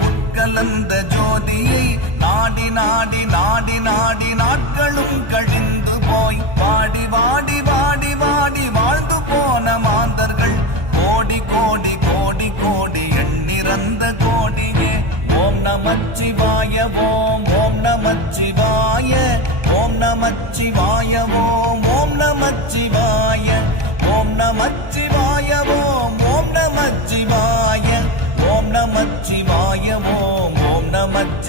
உட்கலந்த ஜோதியை நாடி நாடி நாடி நாடி நாட்களும் கழிந்து போய் வாடி வாடி வாடி வாடி வாழ்ந்து போன மாந்தர்கள் கோடி கோடி கோடி கோடி எண்ணிறந்த கோடியே. ஓம் நமச்சிவாய ஓம் ஓம் நமச்சிவாய ஓம் நமச்சிவாய ஓம் ஓம் நமச்சிவாய ஓம் நமச்சிவாய ஓம் ஓம் நமச்சிவாய ஓம் நமச்சிவாய ஓம் ஓம் நமச்சி